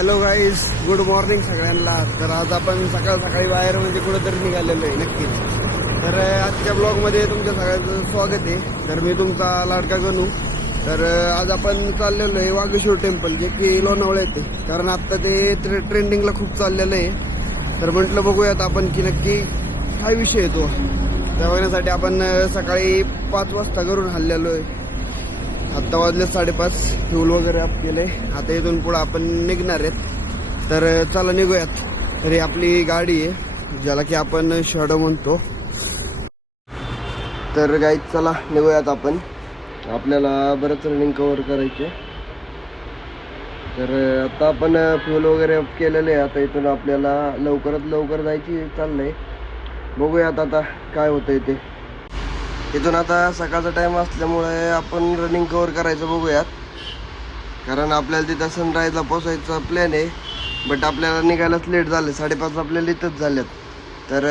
Hello guys, good morning सगळ्यांना. तर आज आपण सकाळ सकाळी बाहेर म्हणजे कुठेतरी निघालेलो आहे नक्की. तर आजच्या ब्लॉगमध्ये तुमच्या सगळ्यांचं स्वागत आहे. तर मी तुमचा लाडका गणू. तर आज आपण चाललेलो आहे वागेश्वर टेम्पल, जे की लोणावळा येते. कारण आत्ता ते ट्रेंडिंगला खूप चाललेलं आहे. तर म्हटलं बघूयात आपण की नक्की काय विषय येतो. त्या बघण्यासाठी आपण सकाळी 5 वाजता घरून हल्लेलो आहे. आत्ता वाजले 5:30. फ्यूल वगैरे अप केले. आता इथून पुढे आपण निघणार आहेत. तर चला निघूयात. तर ही आपली गाडी आहे, ज्याला की आपण शॅडो म्हणतो. तर गाईज चला निघूयात आपण. आपल्याला बरंच रनिंग कव्हर करायचे. तर आता आपण फ्यूल वगैरे अप केलेले आहे. आता इथून आपल्याला लवकरात लवकर जायची चाललंय. बघूयात आता काय होतंय ते. इथून आता सकाळचा टाईम असल्यामुळे आपण रनिंग कव्हर करायचं बघूयात. कारण आपल्याला तिथं सनराईजला पोचायचा प्लॅन आहे. बट आपल्याला निघायलाच लेट झाले. 5:30 आपल्याला इथंच झाल्यात. तर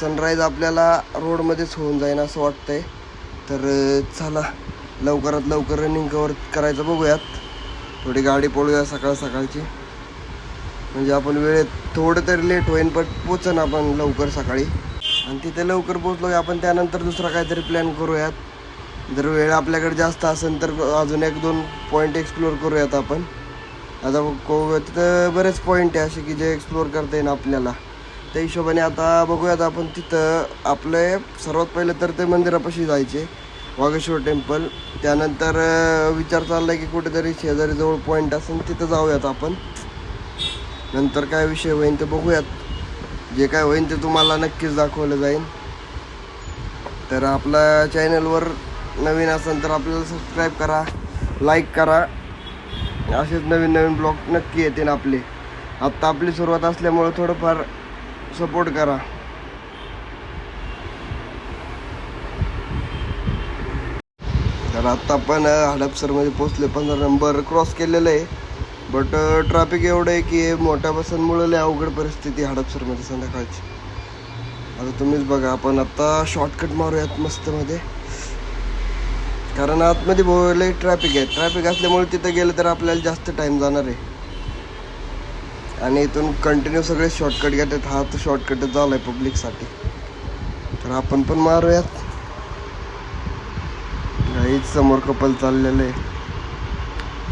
सनराईज आपल्याला रोडमध्येच होऊन जाईन असं वाटतंय. तर चला लवकरात लवकर रनिंग कव्हर करायचं बघूयात. थोडी गाडी पळूया सकाळ सकाळची, म्हणजे आपण वेळेत थोडं तरी लेट होईन पण पोचन आपण लवकर सकाळी. आणि तिथे लवकर पोचलो की आपण त्यानंतर दुसरा काहीतरी प्लॅन करूयात. जर वेळ आपल्याकडे जास्त असेल तर अजून 1-2 पॉईंट एक्सप्लोअर करूयात आपण. आता तिथं बरेच पॉईंट आहे असे की जे एक्सप्लोअर करता येईल आपल्याला. त्या हिशोबाने आता बघूयात आपण. तिथं आपले सर्वात पहिले तर ते मंदिरापाशी जायचे, वागेश्वर टेम्पल. त्यानंतर विचार चालला आहे की कुठेतरी शेजारी जवळ पॉईंट असेल तिथं जाऊयात आपण. नंतर काय विषय होईल ते बघूयात. जे काय होईल ते तुम्हाला नक्कीच दाखवलं जाईल. तर आपल्या चॅनलवर नवीन असेल तर आपल्याला सबस्क्राईब करा, लाईक करा. असेच नवीन नवीन ब्लॉग नक्की येतील आपले. आत्ता आपली सुरुवात असल्यामुळे थोडंफार सपोर्ट करा. तर आत्ता आपण हडपसरमध्ये पोचले. 15 नंबर क्रॉस केलेलं आहे. बट ट्रॅफिक एवढं आहे की मोठ्या बसांमुळे लय अवघड परिस्थिती हडपसरमध्ये संध्याकाळची. आता तुम्हीच बघा. आपण आत्ता शॉर्टकट मारूयात मस्तमध्ये. कारण आतमध्ये लय ट्रॅफिक आहे. ट्रॅफिक असल्यामुळे तिथं गेलं तर आपल्याला जास्त टाईम जाणार आहे. आणि इथून कंटिन्यू सगळे शॉर्टकट घेतात. हा तर शॉर्टकटच झाला आहे पब्लिकसाठी. तर आपण पण मारूयात. काहीच समोर कपल चाललेलं आहे.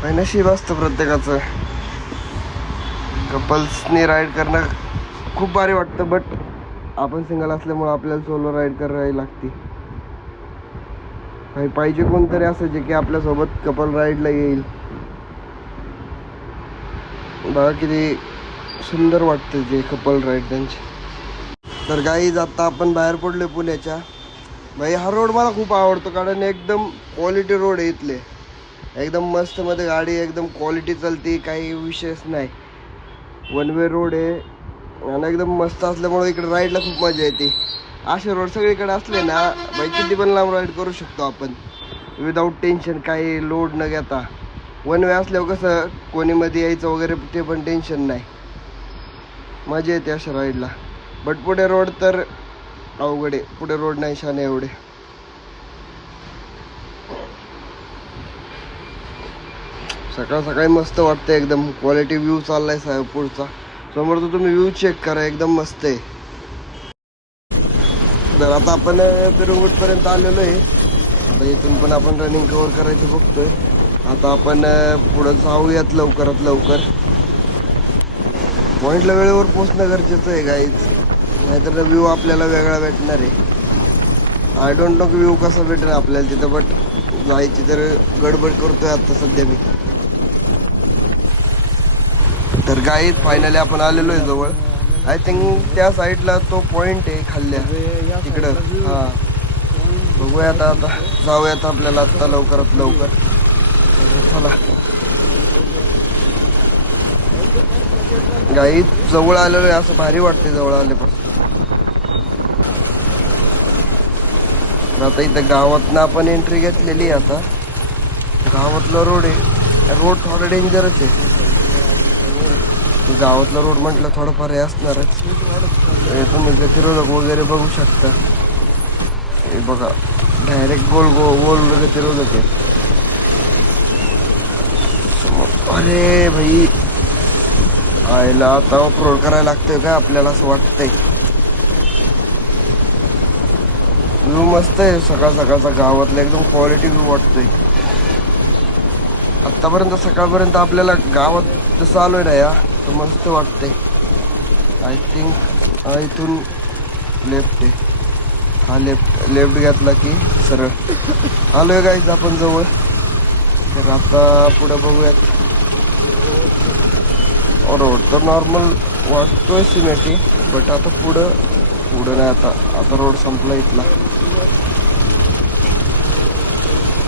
काही नशीब असतं प्रत्येकाचं. कपल्सनी राईड करणं खूप भारी वाटतं. बट आपण सिंगल असल्यामुळं आपल्याला सोलो राईड करावी लागते. काही पाहिजे कोणतरी असं जे की आपल्यासोबत कपल राईडला येईल. बघा किती सुंदर वाटतं जे कपल राईड त्यांची. तर गाईज आता आपण बाहेर पडलो पुण्याच्या. भाई हा रोड मला खूप आवडतो. कारण एकदम क्वालिटी रोड आहे इथले. एकदम मस्त मध्ये गाडी एकदम क्वालिटी चालते. काही विषयच नाही. 1 वे रोड आहे आणि एकदम मस्त असल्यामुळे इकडे राईडला खूप मजा येते. असे रोड सगळीकडे असले ना बाई किती पण लांब राईड करू शकतो आपण विदाऊट टेन्शन, काही लोड न घेता. 1 वे असल्यावर कसं कोणी मध्ये यायचं वगैरे ते पण टेन्शन नाही. मजा येते अशा राईडला. बट पुढे रोड तर अवघड आहे. पुढे रोड नाही शाने एवढे. सकाळ सकाळी मस्त वाटतं. एकदम क्वालिटी व्ह्यू चाललाय साहेब पुढचा. समोर तर तुम्ही व्ह्यू चेक करा, एकदम मस्त आहे. तर आता आपण पिरंगुटपर्यंत आलेलो आहे. आता इथून पण आपण रनिंग कव्हर करायचं बघतोय. आता आपण पुढं जाऊयात लवकरात लवकर. पॉईंटला वेळेवर पोचणं गरजेचं आहे गाईज. नाहीतर व्ह्यू आपल्याला वेगळा भेटणार आहे. आय डोंट नो की व्ह्यू कसा भेटणार आपल्याला तिथं. बट जायची तर गडबड करतोय आता सध्या मी. तर गाईज फायनली आपण आलेलो आहे जवळ. आय थिंक त्या साईडला तो पॉईंट आहे खाल्ल्या तिकडं. हां बघूयात आता. जाऊयात आपल्याला आत्ता लवकरात लवकर. चला गाईज जवळ आलेलो आहे. असं भारी वाटते जवळ आल्यापासून. आता इथं गावातनं आपण एंट्री घेतलेली आहे. आता गावातला रोड आहे. रोड थोडा डेंजरच आहे. गावातला रोड म्हटलं थोडंफार हे असणारच. तुम्ही गतिरोधक वगैरे बघू शकता. हे बघा डायरेक्ट गोल गतिरोधक आहे. अरे भाई आयला आता ऑफरोड करायला लागतोय का आपल्याला असं वाटतंय. व्ह्यू मस्त आहे सकाळ सकाळचा गावातला एकदम क्वालिटी व्ह्यू वाटतोय. आतापर्यंत सकाळपर्यंत आपल्याला गावात जसं आलोय ना या तर मस्त वाटतंय. आय थिंक इथून लेफ्ट आहे. हा लेफ्ट घेतला की सरळ आलोय गाईज आपण जवळ. तर आता पुढे बघूयात. रोड तर नॉर्मल वाटतोय सिमेंटी, बट आता पुढं नाही. आता रोड संपला इथला.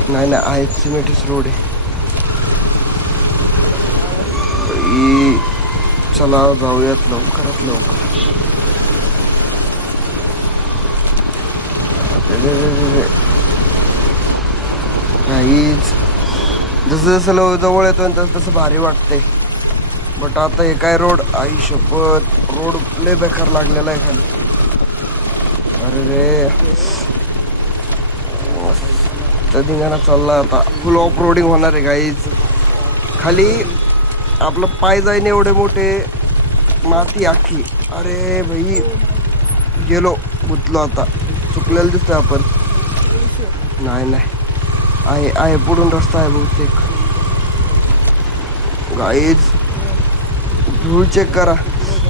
नाही आहे सिमेंटीच रोड आहे. चला जाऊयात लवकरात लवकर. काहीच जसं जसं जवळ येतोय तसं तसं भारी वाटतंय. बट आता हे काय रोड, आई शपथ, रोड लय बेकार लागलेला आहे खाली. अरे रे मस्त धिंगाणा चालला. आता फुल ऑफ रोडिंग होणार आहे गाईज. खाली आपलं पाय जाईन एवढे मोठे माती आखी. अरे भाई गेलो, गुतलो. आता चुकलेलं दिसतोय आपण. नाही आहे पुढून रस्ता आहे बहुतेक. गाईज धूळ चेक करा,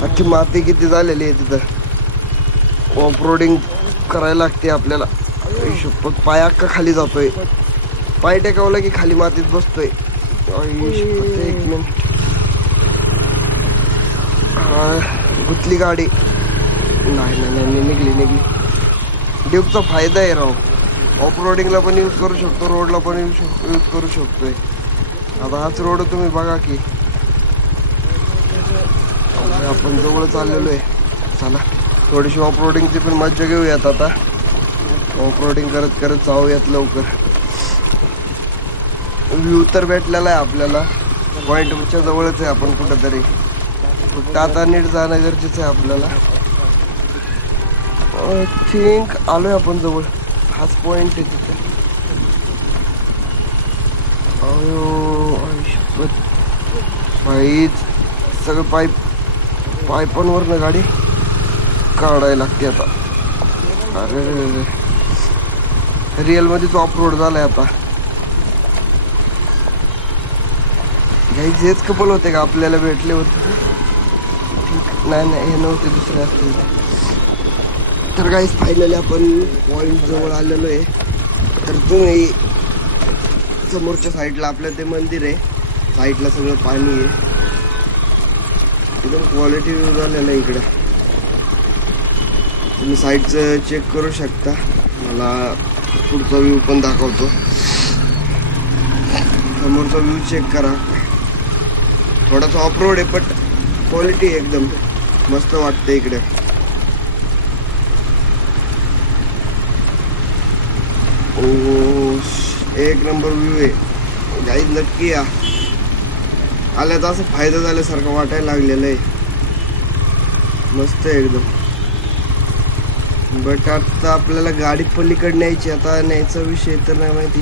अख्खी माती किती झालेली आहे तिथं. ऑफ रोडिंग करायला लागते आपल्याला. शपथ पाय अख्खा खाली जातोय. पाय टेकावला की खाली मातीत बसतोय. एक मिनिट, गुतली गाडी. नाही निघली. ड्यूकचा फायदा आहे राव. ऑफ रोडिंगला पण यूज करू शकतो, रोडला पण यूज करू शकतोय. आता हाच रोड तुम्ही बघा की. आपण जवळ चाललेलो आहे. चला थोडीशी ऑफ रोडिंगची पण मज्जा घेऊयात. आता ऑफ रोडिंग करत करत जाऊयात लवकर. व्ह्यू तर भेटलेला आहे आपल्याला, पॉईंटच्या जवळच आहे आपण कुठंतरी. फक्त आता नीट जाणं गरजेचं आहे आपल्याला. आय थिंक आलोय आपण जवळ. हाच पॉईंट आहे तिथे. भाईच सगळं पायपांवरनं गाडी काढायला लागते आता. अरे रिअलमध्येच ऑफ रोड झालाय आता. हेच कपल होते का आपल्याला भेटले होते? नाही हे नव्हते, दुसरे असतील. तर काहीच फायनली आपण पॉईंट जवळ आलेलो आहे. तर तुम्ही समोरच्या साईडला आपलं ते मंदिर आहे, साईडला सगळं पाणी आहे. एकदम क्वालिटी व्ह्यू झालेला आहे इकडे. तुम्ही साईडचं चेक करू शकता. मला पुढचा व्ह्यू पण दाखवतो. समोरचा व्ह्यू चेक करा. थोडासा ऑफ रोड आहे, बट क्वालिटी एकदम मस्त वाटते इकडे. एक नंबर व्ह्यू आहे गाईज. नक्की या. आल्याचा असं फायदा झाल्यासारखं वाटायला लागलेलं आहे. मस्त आहे एकदम. बट आता आपल्याला गाडी पलीकडे न्यायची. आता न्यायचा विषय तर नाही माहिती.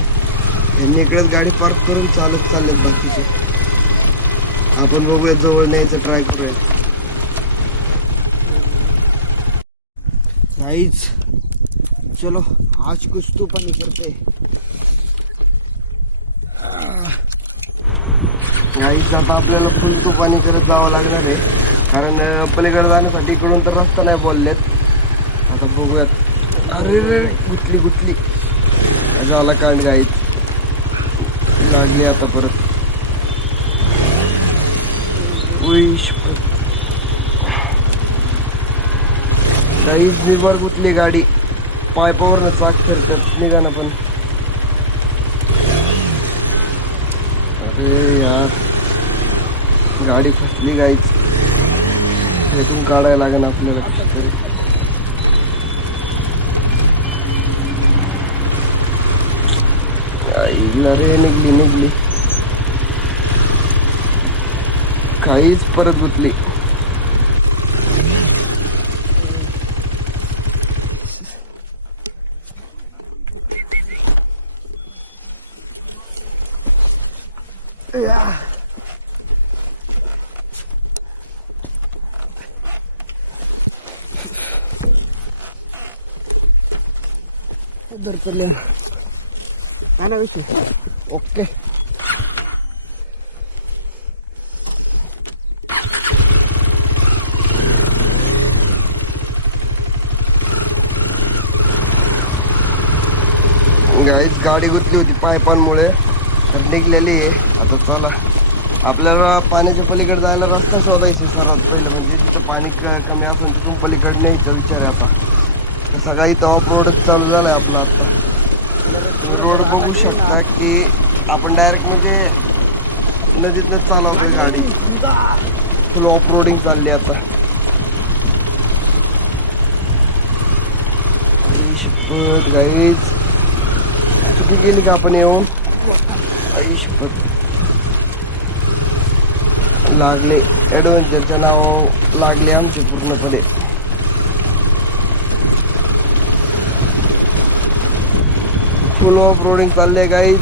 यांनी इकडेच गाडी पार्क करून चाललेत बाकीचे. आपण बघूया, जवळ न्यायचं ट्राय करूया. गाईज चलो आज कुछ तो पाणी करते. गाईज आता आपल्याला फुल तो पाणी करत जावं लागणार आहे, कारण पलीकडे जाण्यासाठी इकडून तर रस्ता नाही बोललेत. आता बघूयात. अरे गुतली झाला कांड. गाईज लागली आता परत. गाईज निर्भर गुतली गाडी. पायपावरनं चाक फिरतात निघाना पण. अरे यार गाडी फसली गाईच. हेतून काढायला लागेल आपल्याला कशी तरी. आईला रे निघली. काहीच परत गुतली. धरतले काय ना विषय. ओके गाईच गाडी गुतली होती पायपांमुळे तर निघलेली आहे. आता चला आपल्याला पाण्याच्या पलीकडे जायला रस्ता शोधायचा सर्वात पहिलं, म्हणजे जिथं पाणी कमी असेल तिथून पलीकडे न्यायचा विचार आहे. आता तर सगळा इथं ऑफ रोडच चालू झाला आहे आपला. आता तुम्ही रोड बघू शकता की आपण डायरेक्ट म्हणजे नदीतनंच चालवतोय गाडी. फुल ऑफ रोडिंग चालली आता. शपथ गाईच चुकी गेली का आपण येऊन. आई शपथ लागले ॲडव्हेंचरच्या नाव लागले आमचे पूर्णपणे. फुल ऑफ रोडिंग चालले गाईज.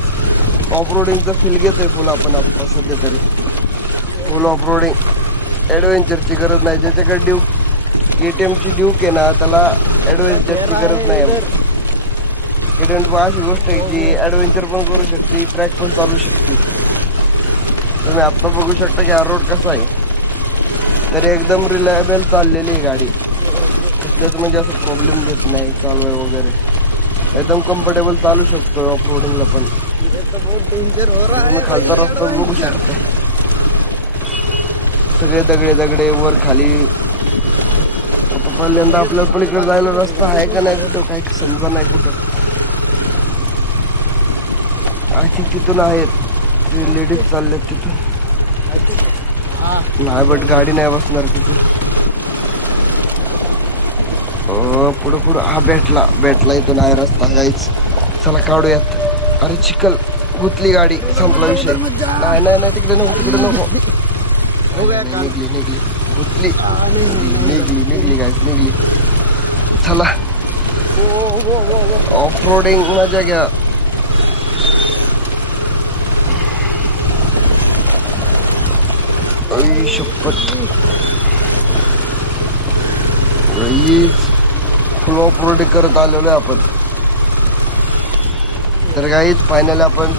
ऑफ रोडिंगचा फील घेतोय फुल आपण आता सध्या तरी. फुल ऑफ रोडिंग ॲडव्हेंचरची गरज नाही. ज्याच्याकडे ड्यूक KTMची ड्यूक आहे ना त्याला ॲडव्हेंचरची गरज नाही. KTM अशी गोष्ट आहे की ॲडव्हेंचर पण करू शकते, ट्रॅक पण चालू शकते. तुम्ही आत्ता बघू शकता की हा रोड कसा आहे. तरी एकदम रिलायबल चाललेली आहे गाडी. कसल्याच म्हणजे असं प्रॉब्लेम देत नाही चालवाय वगैरे. एकदम कम्फर्टेबल चालू शकतो ऑफ रोडिंगला पण. खालचा रस्ता बघू शकता, सगळे दगडे दगडे वर खाली. आता पहिल्यांदा आपल्याला पलीकडे जायला रस्ता आहे का नाही कुठं काही समजा नाही कुठं. आय थिंक तिथून आहेत लेडीज चालल्यात तिथून. नाही बट गाडी नाही बसणार तिथून. पुढं पुढं हा भेटला इथून आहे रस्ता गाईच. चला काढूयात. अरे चिखल गुतली गाडी, संपला विषय. नाही नाही नाही तिकडे नको तिकडे नको. निघली गुतली निघली गाईच निघली. चला ऑफ रोडिंग मजा घ्या. शपथ फुल ऑफ रोडिंग करत आलेलो आहे आपण. तर गाईच फायनली आपण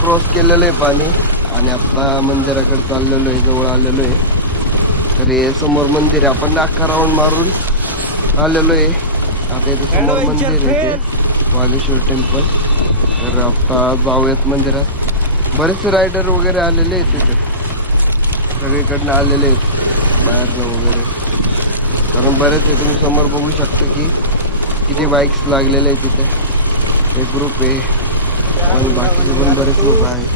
क्रॉस केलेलं आहे पाणी आणि आता मंदिराकडे चाललेलो आहे, जवळ आलेलो आहे. तर हे समोर मंदिर आहे. आपण अख्खा राऊंड मारून आलेलो आहे. आता इथे समोर मंदिर आहे ते वागेश्वर टेम्पल. तर आता जाऊयात मंदिरात. बरेचसे रायडर वगैरे आलेले आहेत तिथे, सगळीकडनं आलेले आहेत बाहेरनं वगैरे. कारण बरेच आहे, तुम्ही समोर बघू शकता की किती बाईक्स लागलेले आहेत तिथे. एक ग्रुप आहे आणि बाकीचे पण बरेच लोक आहेत.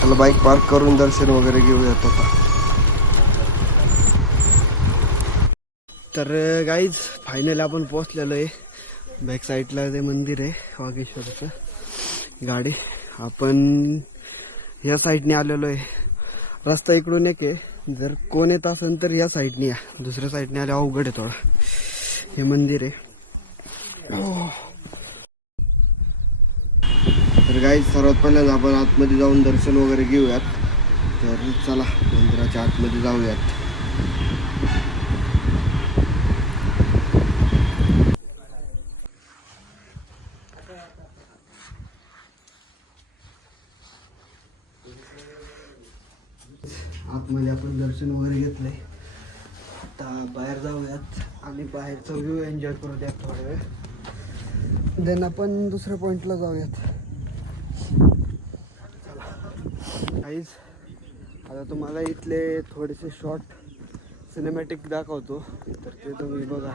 चला बाईक पार्क करून दर्शन वगैरे घेऊयात आता. तर गाईज फायनली आपण पोहोचलेलो आहे. बॅक साईडला ते मंदिर आहे वागेश्वरचं. गाडी आपण या साईडने आलेलो आहे. रस्ता इकडून एक आहे. जर कोण येत असेल तर या साईडने या, दुसऱ्या साईडने आले अवघड आहे थोडा. हे मंदिर आहे. तर गाईज सर्वात पहिल्यांदा आपण आतमध्ये जाऊन दर्शन वगैरे घेऊयात. तर चला मंदिराच्या आतमध्ये जाऊयात. आतमध्ये आपण दर्शन वगैरे घेतलंय. आता बाहेर जाऊयात आणि बाहेरचा व्ह्यू एन्जॉय करू द्या थोडा वेळ. देन आपण दुसऱ्या पॉईंटला जाऊयात. गाईज आता तुम्हाला इथले थोडेसे शॉर्ट सिनेमॅटिक दाखवतो, तर ते तुम्ही बघा.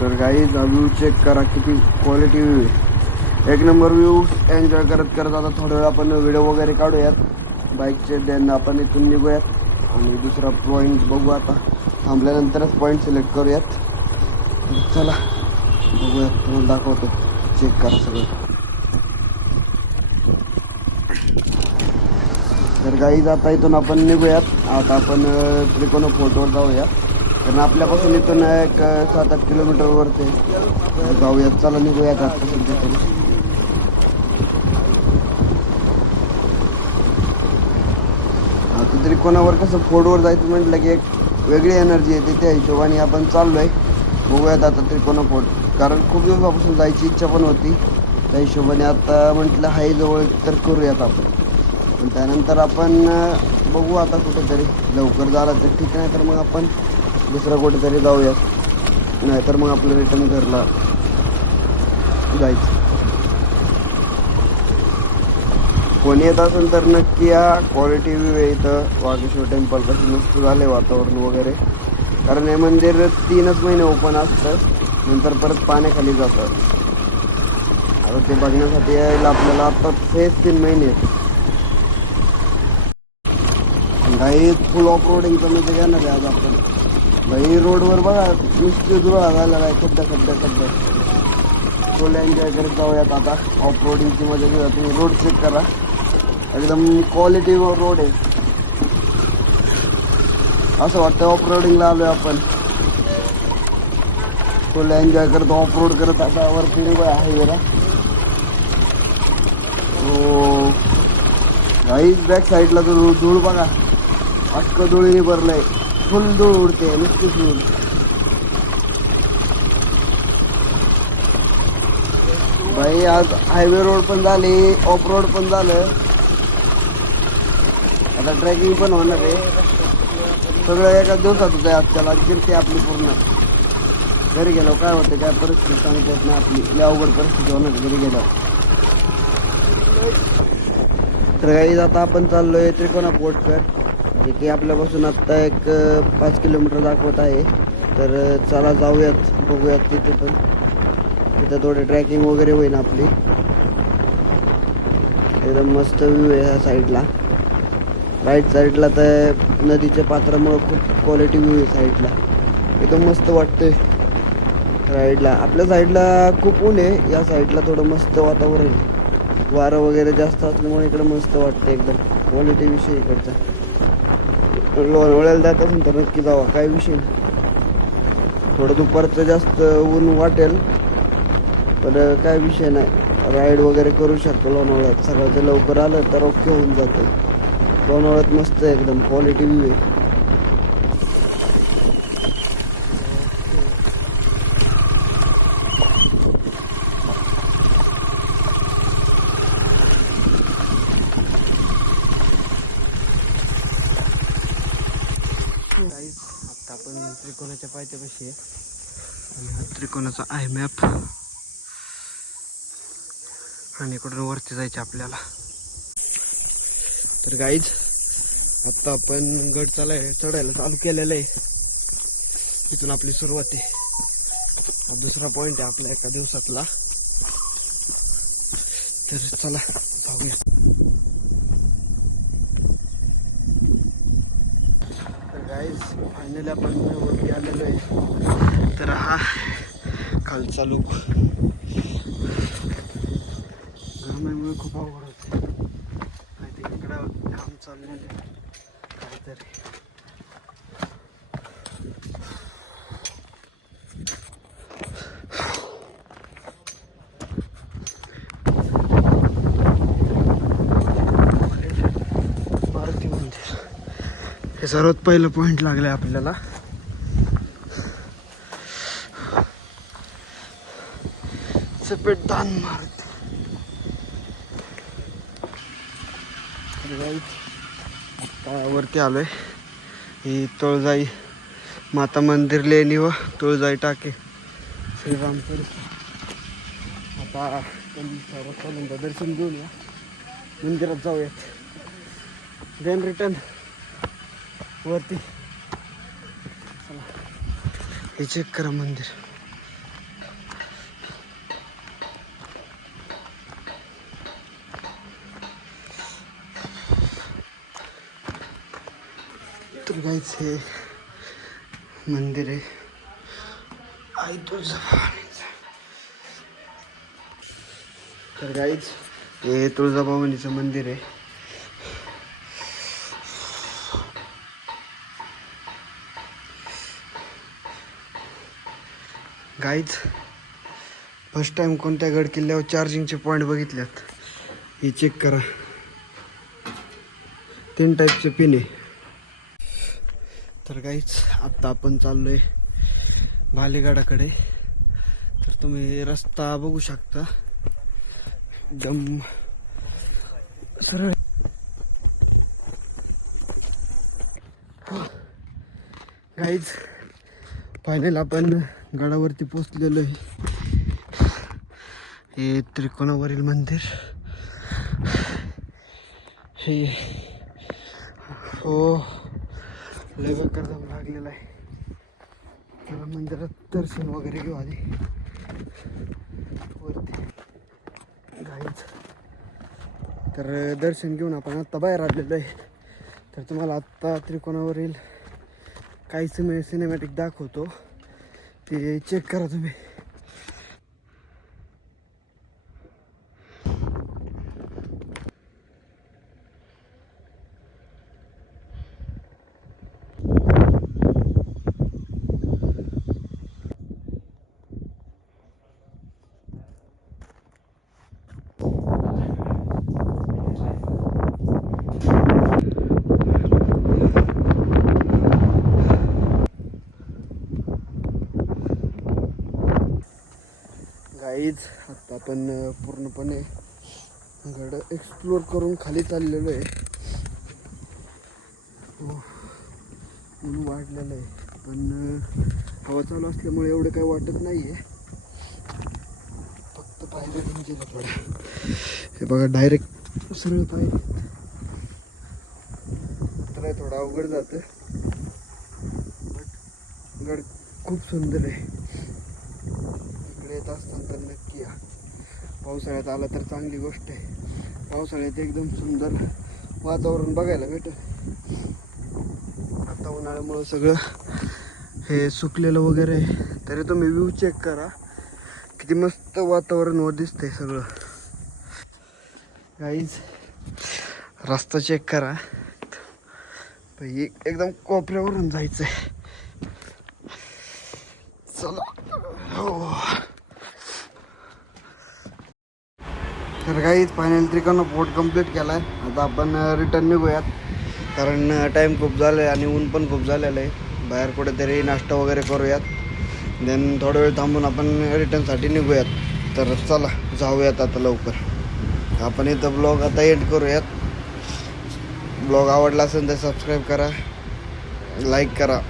तर गाईज व्ह्यू चेक करा किती क्वालिटी व्ह्यू आहे. एक नंबर व्ह्यू एन्जॉय करत करत आता थोडा वेळ आपण व्हिडिओ वगैरे काढूयात बाईकचे. देन आपण इथून निघूयात आणि दुसरा पॉईंट बघू. आता थांबल्यानंतरच पॉईंट सिलेक्ट करूयात. चला बघूयात, तुम्हाला दाखवतो. चेक करा सगळं. तर गाईज आता इथून आपण निघूयात. आता आपण त्रिकोणा फोर्टवर जाऊया, कारण आपल्यापासून इथून एक 7-8 किलोमीटरवरती जाऊयात. चला निघूयात आता सध्या तरी. आता त्रिकोणावर कसं फोर्टवर जायचं म्हटलं की एक वेगळी एनर्जी येते, त्या हिशोबाने आपण चाललो आहे. बघूयात आता त्रिकोणा फोर्ट, कारण खूप दिवसापासून जायची इच्छा पण होती. त्या हिशोबाने आता म्हटलं हाय जवळ तर करूयात आपण. पण त्यानंतर आपण बघू आता कुठेतरी लवकर झालं तर ठीक, नाही तर मग आपण दुसरं कुठेतरी जाऊयात, नाहीतर मग आपलं रिटर्न घरला जायचं. कोणी येत असेल तर नक्की या. क्वालिटी व्ह्यू आहे इथं. वागेश्वर टेम्पल कसं मस्त झालं वातावरण वगैरे, कारण हे मंदिर 3च महिने ओपन असतं, नंतर परत पाण्याखाली जातं. आता ते बघण्यासाठी यायला आपल्याला आता हेच 3 महिने. काही फुल ऑफ रोडिंगचं म्हणजे घेणार आहे आज आपण. भाई रोडवर बघा नुसते धुळा झालेला आहे, खड्डा. फुल एन्जॉय करत जाऊयात आता. ऑफ रोडिंगची मजा घेऊया. तुम्ही रोड चेक करा, एकदम क्वालिटी रोड आहे. असं वाटतं ऑफ रोडिंगला आलोय आपण. फुल एन्जॉय करत ऑफ रोड करत आता वरती निघूया हायवेला. हो गाईज, बॅक साईडला तर धूळ बघा, अख्खं धुळीने भरलंय. फुल धूळ उडते, नुसतीच धूळ. भाई आज हायवे रोड पण झाले, ऑफ रोड पण झालं, आता ट्रेकिंग पण होणार आहे. सगळं एका दिवसात होतं. आज त्याला गिरते आपली पूर्ण. घरी गेलो काय होते, काय परिस्थिती सांगता येत नाही आपली. लय अवघड परिस्थिती होणार घरी गेलो. तर काही आता आपण चाललोय त्रिकोणा फोर्टवर, जे की आपल्यापासून आत्ता एक 5 किलोमीटर दाखवत आहे. तर चला जाऊयात, बघूयात तिथे पण. तिथं थोडी ट्रॅकिंग वगैरे होईल आपली. एकदम मस्त व्ह्यू आहे ह्या साईडला. राईट साईडला तर नदीच्या पात्रामुळं खूप क्वालिटी व्ह्यू आहे साईडला, एकदम मस्त वाटतंय. राईडला आपल्या साईडला खूप ऊन आहे, या साईडला थोडं मस्त वातावरण आहे. वारं वगैरे जास्त असल्यामुळे इकडं मस्त वाटतं, एकदम क्वालिटी विषय इकडचा. लोणावळ्याला जात असेल तर नक्की जावा, काय विषय नाही. थोडं दुपारचं जास्त ऊन वाटेल, पण काय विषय नाही. राईड वगैरे करू शकतो लोणावळ्यात. सकाळचं लवकर आलं तर ओके होऊन जातं. लोणावळ्यात मस्त एकदम क्वालिटी व्ह्यू आहे. आता आपण त्रिकोणाच्या पायथ्यापाशी आहे आणि हा त्रिकोणाचा आहे मॅप, आणि इकडून वरती जायचे आपल्याला. तर गाईज आता आपण गड चढायला चालू केलेलं आहे. इथून आपली सुरुवात आहे. हा दुसरा पॉइंट आहे आपला एका दिवसातला. तर चला जाऊया. तर गाईज फायनली आपण वरती आलेलो आहे. तर हा खालचा लुक. गरमीमुळे खूप अवघड होते. इकडं काम चालू आहे काहीतरी. मारुती मंदिर हे सर्वात पहिलं पॉइंट लागलंय आपल्याला. सफेद दान मारुती. आता वरती आलोय. ही तुळजाई माता मंदिर लेणी व तुळजाई टाके श्रीरामपूर. आता आपण सर्व दर्शन घेऊन या, मंदिरात जाऊयात, देन रिटर्न वरती. चला हे चेक करा मंदिर. तर गाईच हे मंदिर आहे आई तुळजाभवानीचं. तर गाईच हे तुळजाभवानीचं मंदिर आहे. गाईज फर्स्ट टाइम कोणत्या गड किल्ल्यावर चार्जिंगचे पॉईंट बघितल्यात. हे चेक करा, 3 टाईपचे पिन आहे. तर गाईज आत्ता आपण चाललोय भालेगडाकडे. तर तुम्ही रस्ता बघू शकता, एकदम सरळ. गाईज फायनल आपण गडावरती पोचलेलो आहे. हे त्रिकोणावरील मंदिर हे हो लय बेकार दम लागलेला आहे. त्याला मंदिरात दर्शन वगैरे घेऊ आधी वरती. गाईज तर दर्शन घेऊन आपण आत्ता बाहेर आलेलो आहे. तर तुम्हाला आत्ता त्रिकोणावरील काही सिनेमॅटिक दाखवतो, ते चेक करा तुम्ही. गाईज आता आपण पूर्णपणे गड एक्सप्लोर करून खाली चाललेलो आहे. ऊन वाढलेलं आहे, पण हवा चालू असल्यामुळे एवढं काही वाटत नाही आहे. फक्त पायऱ्या घेऊन गेलं थोडं. हे बघा डायरेक्ट सरळ पायरी. तर थोडं अवघड जातं, बट गड खूप सुंदर आहे. इकडे येत असताना तर नक्की या. पावसाळ्यात आला तर चांगली गोष्ट आहे. पावसाळ्यात एकदम सुंदर वातावरण बघायला भेटेल. आता उन्हाळ्यामुळं सगळं हे सुकलेलं वगैरे आहे, तरी तुम्ही व्ह्यू चेक करा, किती मस्त वातावरण वर दिसतंय सगळं. गाईज रस्ता चेक करा, एकदम कोपऱ्यावरून जायचंय. चला हो. तर गाईज फायनल त्रिकोणा पोर्ट कंप्लीट केलाय. आता आपण रिटर्न निघूयात, कारण टाईम खूप झालं आहे आणि ऊन पण खूप झालेलं आहे. बाहेर कुठेतरी नाश्ता वगैरे करूयात, देन थोडा वेळ थांबून आपण रिटर्नसाठी निघूयात. तर चला जाऊयात आता लवकर. आपण इथं ब्लॉग आता एंड करूयात. ब्लॉग आवडला असेल तर सबस्क्राईब करा, लाईक करा.